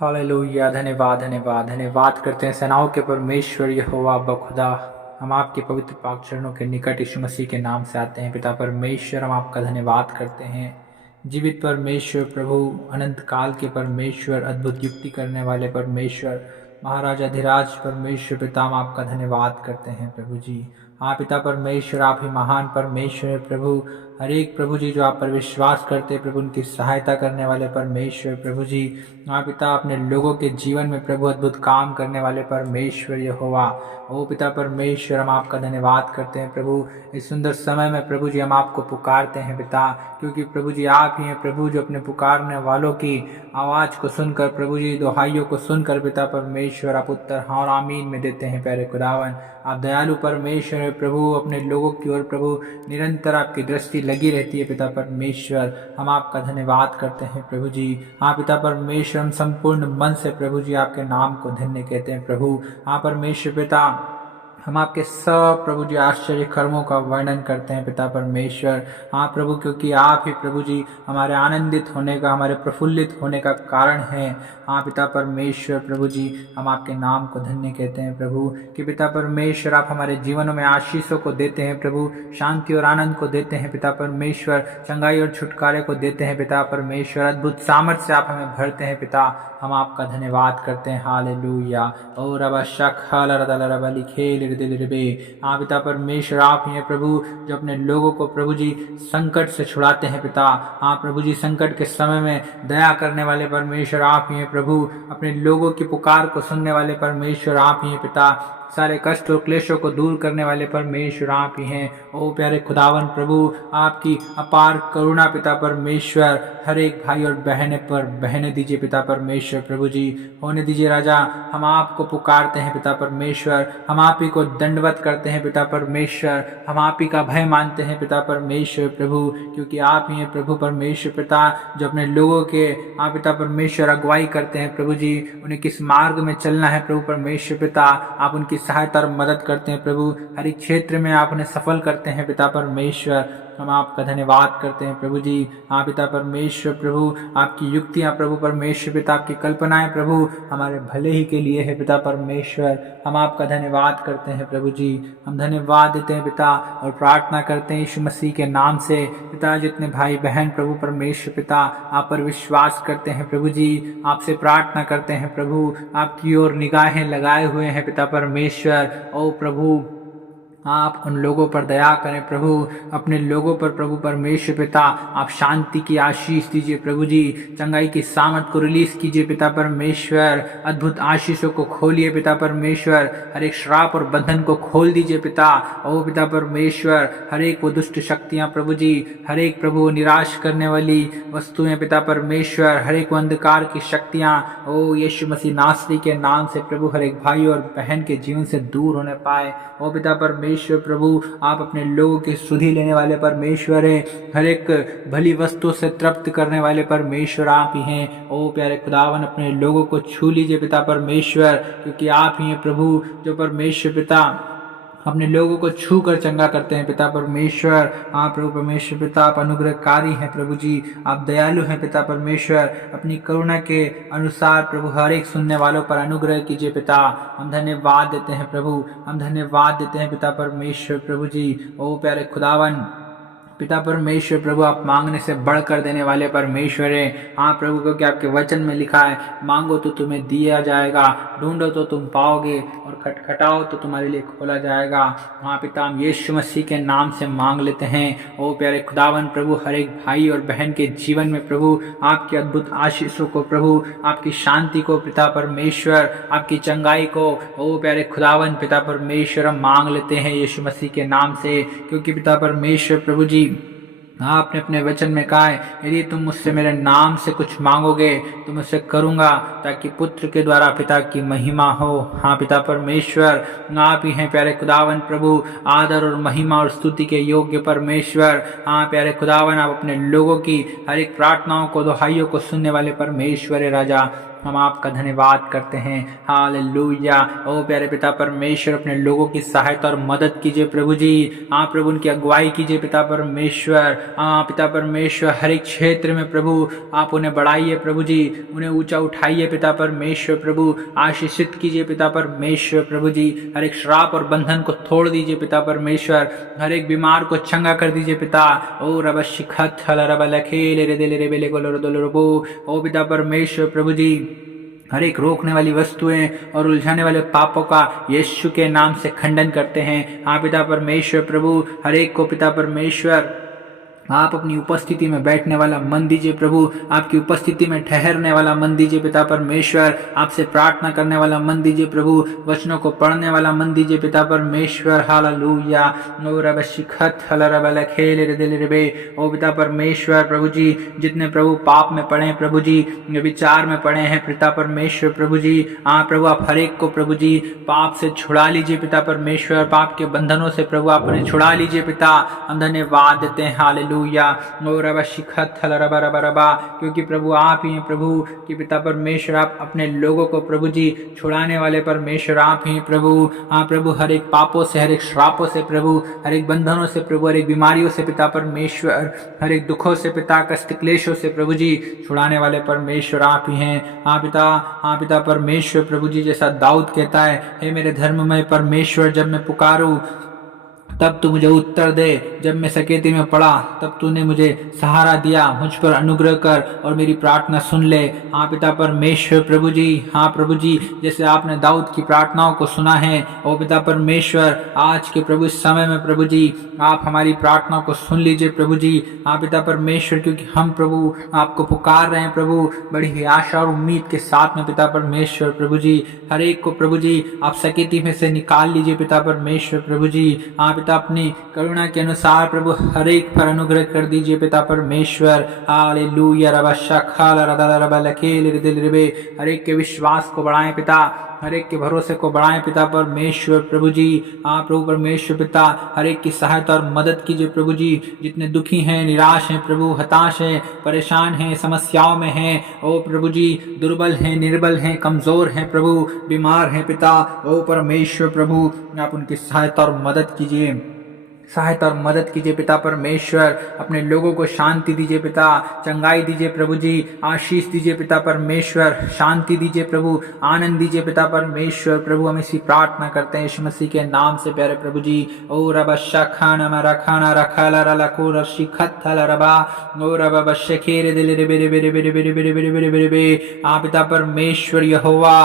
Hallelujah. धन्यवाद धन्यवाद धन्यवाद करते हैं सेनाओं के परमेश्वर यहोवा बखुदा। हम आपके पवित्र पाक चरणों के निकट यीशु मसीह के नाम से आते हैं। पिता परमेश्वर, हम आपका धन्यवाद करते हैं। जीवित परमेश्वर प्रभु, अनंत काल के परमेश्वर, अद्भुत युक्ति करने वाले परमेश्वर, महाराज अधिराज परमेश्वर, पिता हम आपका धन्यवाद करते हैं प्रभु जी। हाँ पिता परमेश्वर, आप ही महान परमेश्वर हैं प्रभु। हर एक प्रभु जी जो आप पर विश्वास करते हैं प्रभु, उनकी सहायता करने वाले परमेश्वर प्रभु जी। हाँ पिता, अपने लोगों के जीवन में प्रभु अद्भुत काम करने वाले परमेश्वर यहोवा। ओ पिता परमेश्वर, हम आपका धन्यवाद करते हैं प्रभु। इस सुंदर समय में प्रभु जी हम आपको पुकारते हैं पिता, क्योंकि प्रभु जी आप ही हैं प्रभु जो अपने पुकारने वालों की आवाज़ को सुनकर प्रभु जी, दुहाइयों को सुनकर पिता परमेश्वर आप उत्तर हाँ और आमीन में देते हैं। प्यारे खुदावन, आप दयालु परमेश्वर है प्रभु। अपने लोगों की ओर प्रभु निरंतर आपकी दृष्टि लगी रहती है पिता परमेश्वर। हम आपका धन्यवाद करते हैं प्रभु जी। हाँ पिता परमेश्वर, हम संपूर्ण मन से प्रभु जी आपके नाम को धन्य कहते हैं प्रभु। हाँ परमेश्वर पिता, हम आपके सब प्रभु जी आश्चर्य कर्मों का वर्णन करते हैं पिता परमेश्वर। हाँ प्रभु, क्योंकि आप ही प्रभु जी हमारे आनंदित होने का, हमारे प्रफुल्लित होने का कारण है। हाँ पिता परमेश्वर प्रभु जी, हम आपके नाम को धन्य कहते हैं प्रभु कि पिता परमेश्वर आप हमारे जीवनों में आशीषों को देते हैं प्रभु, शांति और आनंद को देते हैं पिता परमेश्वर, चंगाई और छुटकारे को देते हैं पिता परमेश्वर, अद्भुत सामर्थ्य से आप हमें भरते हैं पिता। हम आपका धन्यवाद करते हैं। हालेलुया। और अब शक हाल खेल बे। हाँ पिता परमेश्वर, आप ही हैं प्रभु जो अपने लोगों को प्रभु जी संकट से छुड़ाते हैं पिता। हाँ प्रभु जी, संकट के समय में दया करने वाले परमेश्वर आप ही हैं प्रभु। अपने लोगों की पुकार को सुनने वाले परमेश्वर आप ही हैं पिता। सारे कष्ट और क्लेशों को दूर करने वाले परमेश्वर आप ही हैं। ओ प्यारे खुदावन प्रभु, आपकी अपार करुणा पिता परमेश्वर हर एक भाई और बहने पर बहने दीजिए पिता परमेश्वर प्रभु जी। होने दीजिए राजा। हम आपको पुकारते हैं पिता परमेश्वर, हम आप ही को दंडवत करते हैं पिता परमेश्वर, हम आप ही का भय मानते हैं पिता परमेश्वर प्रभु, क्योंकि आप ही हैं प्रभु परमेश्वर पिता जो अपने लोगों के आप पिता परमेश्वर अगुवाई करते हैं प्रभु जी। उन्हें किस मार्ग में चलना है प्रभु परमेश्वर पिता, आप उनकी सहायता और मदद करते हैं प्रभु। हर एक क्षेत्र में आप उन्हें सफल करते हैं पिता परमेश्वर। हम आपका धन्यवाद करते हैं प्रभु जी। हाँ पिता परमेश्वर प्रभु, आपकी युक्तियाँ प्रभु परमेश्वर पिता, आपकी कल्पनाएं प्रभु हमारे भले ही के लिए है पिता परमेश्वर। हम आपका धन्यवाद करते हैं प्रभु जी। हम धन्यवाद देते हैं पिता और प्रार्थना करते हैं यीशु मसीह के नाम से पिता। जितने भाई बहन प्रभु परमेश्वर पिता आप पर विश्वास करते हैं प्रभु जी, आपसे प्रार्थना करते हैं प्रभु, आपकी ओर निगाहें लगाए हुए हैं पिता परमेश्वर। ओ प्रभु, आप उन लोगों पर दया करें प्रभु, अपने लोगों पर प्रभु परमेश्वर पिता आप शांति की आशीष दीजिए प्रभु जी। चंगाई की सामर्थ को रिलीज कीजिए पिता परमेश्वर। अद्भुत आशीषों को खोलिए पिता परमेश्वर। हर एक श्राप और बंधन को खोल दीजिए पिता। ओ पिता परमेश्वर, हर एक वो दुष्ट शक्तियाँ प्रभु जी, हर एक प्रभु निराश करने वाली वस्तुएं पिता परमेश्वर, हर एक अंधकार की शक्तियाँ ओ यीशु मसीह नासरी के नाम से प्रभु हर एक भाई और बहन के जीवन से दूर होने पाए। ओ पिता परमेश्वर प्रभु, आप अपने लोगों की सुधि लेने वाले परमेश्वर हैं। हर एक भली वस्तु से तृप्त करने वाले परमेश्वर आप ही हैं। ओ प्यारे खुदावन, अपने लोगों को छू लीजिए पिता परमेश्वर, क्योंकि आप ही हैं प्रभु जो परमेश्वर पिता अपने लोगों को छू कर चंगा करते हैं पिता परमेश्वर। हाँ प्रभु परमेश्वर पिता, आप अनुग्रहकारी हैं प्रभु जी, आप दयालु हैं पिता परमेश्वर। अपनी करुणा के अनुसार प्रभु हर एक सुनने वालों पर अनुग्रह कीजिए पिता। हम धन्यवाद देते हैं प्रभु, हम धन्यवाद देते हैं पिता परमेश्वर प्रभु जी। ओ प्यारे खुदावन पिता परमेश्वर प्रभु, आप मांगने से बढ़कर देने वाले परमेश्वर हैं। हाँ प्रभु, क्योंकि आपके वचन में लिखा है, मांगो तो तुम्हें दिया जाएगा, ढूंढो तो तुम पाओगे, और खटखटाओ तो तुम्हारे लिए खोला जाएगा। हाँ पिता, हम यीशु मसीह के नाम से मांग लेते हैं। ओ प्यारे खुदावन प्रभु, हर एक भाई और बहन के जीवन में प्रभु आपकी अद्भुत आशीषों को प्रभु, आपकी शांति को पिता परमेश्वर, आपकी चंगाई को ओ प्यारे खुदावन पिता परमेश्वर हम मांग लेते हैं यीशु मसीह के नाम से, क्योंकि पिता परमेश्वर प्रभु जी आपने अपने वचन में कहा है, यदि तुम मुझसे मेरे नाम से कुछ मांगोगे तो मैं उसे करूंगा, ताकि पुत्र के द्वारा पिता की महिमा हो। हाँ पिता परमेश्वर, आप ही हैं प्यारे खुदावन प्रभु, आदर और महिमा और स्तुति के योग्य परमेश्वर। हाँ प्यारे खुदावन, आप अपने लोगों की हर एक प्रार्थनाओं को, दुहाइयों को सुनने वाले परमेश्वर है राजा। हम आपका धन्यवाद करते हैं। हालेलुया। ओ प्यारे पिता परमेश्वर, अपने लोगों की सहायता और मदद कीजिए प्रभु जी। आप प्रभु उनकी अगुवाई कीजिए पिता परमेश्वर। पिता परमेश्वर, हर एक क्षेत्र में प्रभु आप उन्हें बढ़ाइए प्रभु जी, उन्हें ऊंचा उठाइए पिता परमेश्वर। प्रभु आशीषित कीजिए पिता परमेश्वर। प्रभु जी हर एक श्राप और बंधन को तोड़ दीजिए पिता परमेश्वर, हर एक बीमार को चंगा कर दीजिए पिता। ओ रब शिखत रब लखेले रे दिल रे बेले गोलो दोलो रबो। ओ पिता परमेश्वर प्रभु जी, हर एक रोकने वाली वस्तुएं और उलझाने वाले पापों का यीशु के नाम से खंडन करते हैं। हाँ पिता परमेश्वर प्रभु, हर एक को पिता परमेश्वर आप अपनी उपस्थिति में बैठने वाला मन दीजिए प्रभु, आपकी उपस्थिति में ठहरने वाला मन दीजिए पिता परमेश्वर, आपसे प्रार्थना करने वाला मन दीजिए प्रभु, वचनों को पढ़ने वाला मन दीजिए पिता परमेश्वर। हालेलुया। ओ रब शिखत रब लखेले रे दिल रे बे। ओ पिता परमेश्वर प्रभु जी, जितने प्रभु पाप में पड़े हैं प्रभु जी, विचार में पड़े हैं पिता परमेश्वर प्रभु जी, प्रभु आप हर एक को प्रभु जी पाप से छुड़ा लीजिए पिता परमेश्वर, पाप के बंधनों से प्रभु आप उन्हें छुड़ा लीजिए पिता। हम धन्यवाद देते हैं। हालेलुया। ओ रबा शिखत रबा रबा रबा, क्योंकि प्रभु आप ही हैं प्रभु कि पिता परमेश्वर, आप अपने लोगों को प्रभु जी छुड़ाने वाले परमेश्वर आप ही प्रभु। प्रभु हर एक पापों से, हर एक श्रापों से प्रभु, हर एक बंधनों से प्रभु, हर एक बीमारियों से पिता परमेश्वर, हर एक दुखों से पिता, कष्ट क्लेशों से प्रभु जी छुड़ाने वाले परमेश्वर आप ही हैं। पिता परमेश्वर प्रभु जी, जैसा दाऊद कहता है, हे मेरे धर्ममय परमेश्वर, जब मैं पुकारूं तब तू मुझे उत्तर दे, जब मैं सकेती में पड़ा तब तूने मुझे सहारा दिया, मुझ पर अनुग्रह कर और मेरी प्रार्थना सुन ले। पिता परमेश्वर प्रभु जी, प्रभु जी, जैसे आपने दाऊद की प्रार्थनाओं को सुना है, ओ पिता परमेश्वर, आज के प्रभु इस समय में प्रभु जी आप हमारी प्रार्थनाओं को सुन लीजिए प्रभु जी। पिता परमेश्वर, क्योंकि हम प्रभु आपको पुकार रहे हैं प्रभु बड़ी ही आशा और उम्मीद के साथ में पिता परमेश्वर प्रभु जी, हर एक को प्रभु जी आप सकेती में से निकाल लीजिए पिता परमेश्वर प्रभु जी। अपनी करुणा के अनुसार प्रभु हर एक पर अनुग्रह कर दीजिए पिता परमेश्वर। हालेलुया। रबा शखाल रदा रबा लखेल रे दिल रे बे, हर एक के विश्वास को बढ़ाएं पिता, हर एक के भरोसे को बढ़ाएं पिता परमेश्वर प्रभु जी। प्रभु परमेश्वर पिता, हर एक की सहायता और मदद कीजिए प्रभु जी, जितने दुखी हैं, निराश हैं प्रभु, हताश हैं, परेशान हैं, समस्याओं में हैं, ओ प्रभु जी, दुर्बल हैं, निर्बल हैं, कमजोर हैं प्रभु, बीमार हैं पिता, ओ परमेश्वर प्रभु आप उनकी सहायता और मदद कीजिए, सहायता और मदद कीजिए पिता परमेश्वर। अपने लोगों को शांति दीजिए पिता, चंगाई दीजिए प्रभु जी, आशीष दीजिए पिता परमेश्वर, शांति दीजिए प्रभु, आनंद दीजिए पिता परमेश्वर। प्रभु हम इसी प्रार्थना करते हैं यीशु मसीह के नाम से प्यारे प्रभु जी। ओ रबा शखाना मा रखाना रखाला रलाको रशिखत रबा, ओ रबा बशखेरे दिल रे बेरे बेरे बेरे बेरे बेरे बेरे बेरे बेरे बे। पिता परमेश्वर यहोवा,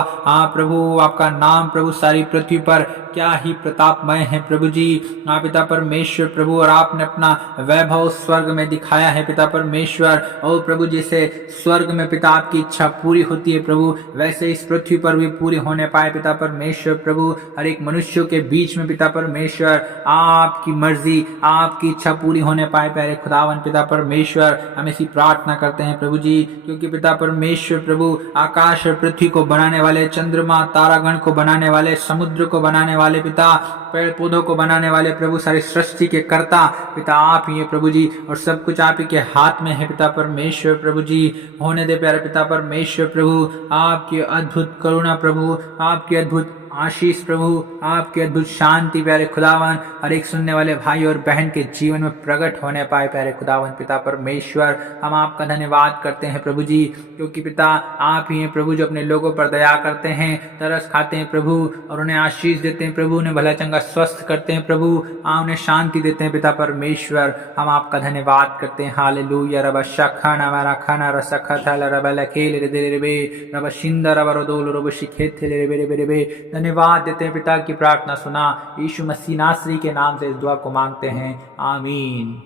प्रभु आपका नाम प्रभु सारी पृथ्वी पर क्या ही प्रतापमय है प्रभु जी। पिता परमेश्वर प्रभु, और आपने अपना वैभव स्वर्ग में दिखाया है पिता परमेश्वर। और प्रभु, जैसे स्वर्ग में पिता आपकी इच्छा पूरी होती है प्रभु, वैसे इस पृथ्वी पर भी पूरी होने पाए पिता परमेश्वर प्रभु। हर एक मनुष्यों के बीच में पिता परमेश्वर आपकी मर्जी, आपकी इच्छा पूरी होने पाए प्यारे खुदावन पिता परमेश्वर। हम इसी प्रार्थना करते हैं प्रभु जी, क्योंकि पिता परमेश्वर प्रभु आकाश और पृथ्वी को बनाने वाले, चंद्रमा तारागण को बनाने वाले, समुद्र को बनाने वाले पिता, पेड़ पौधों को बनाने वाले प्रभु, सारी सृष्टि के कर्ता पिता आप ही है प्रभु जी, और सब कुछ आप ही के हाथ में है पिता परमेश्वर प्रभु जी। होने दे प्यारे पिता परमेश्वर प्रभु आपकी अद्भुत करुणा प्रभु, आपकी अद्भुत आशीष प्रभु, आपकी अद्भुत शांति प्यारे खुदावन हर एक सुनने वाले भाई और बहन के जीवन में प्रकट होने पाए प्यारे खुदावन पिता परमेश्वर। हम आपका धन्यवाद करते हैं प्रभु जी, क्योंकि पिता आप ही हैं प्रभु जो अपने लोगों पर दया करते हैं, तरस खाते हैं प्रभु, और उन्हें आशीष देते हैं प्रभु, उन्हें भला चंगा स्वस्थ करते हैं प्रभु, उन्हें शांति देते हैं पिता परमेश्वर। हम आपका धन्यवाद करते हैं। हालेलुया। रबा शखाना मारा खाना रसखा था रबा लखेल रे दे रे बे, रबा शिंदा रबा रोदोल रबा शिखेत रे रे रे रे। धन्यवाद देते हैं पिता की प्रार्थना सुना, यीशु मसीह नासरी के नाम से इस दुआ को मांगते हैं, आमीन।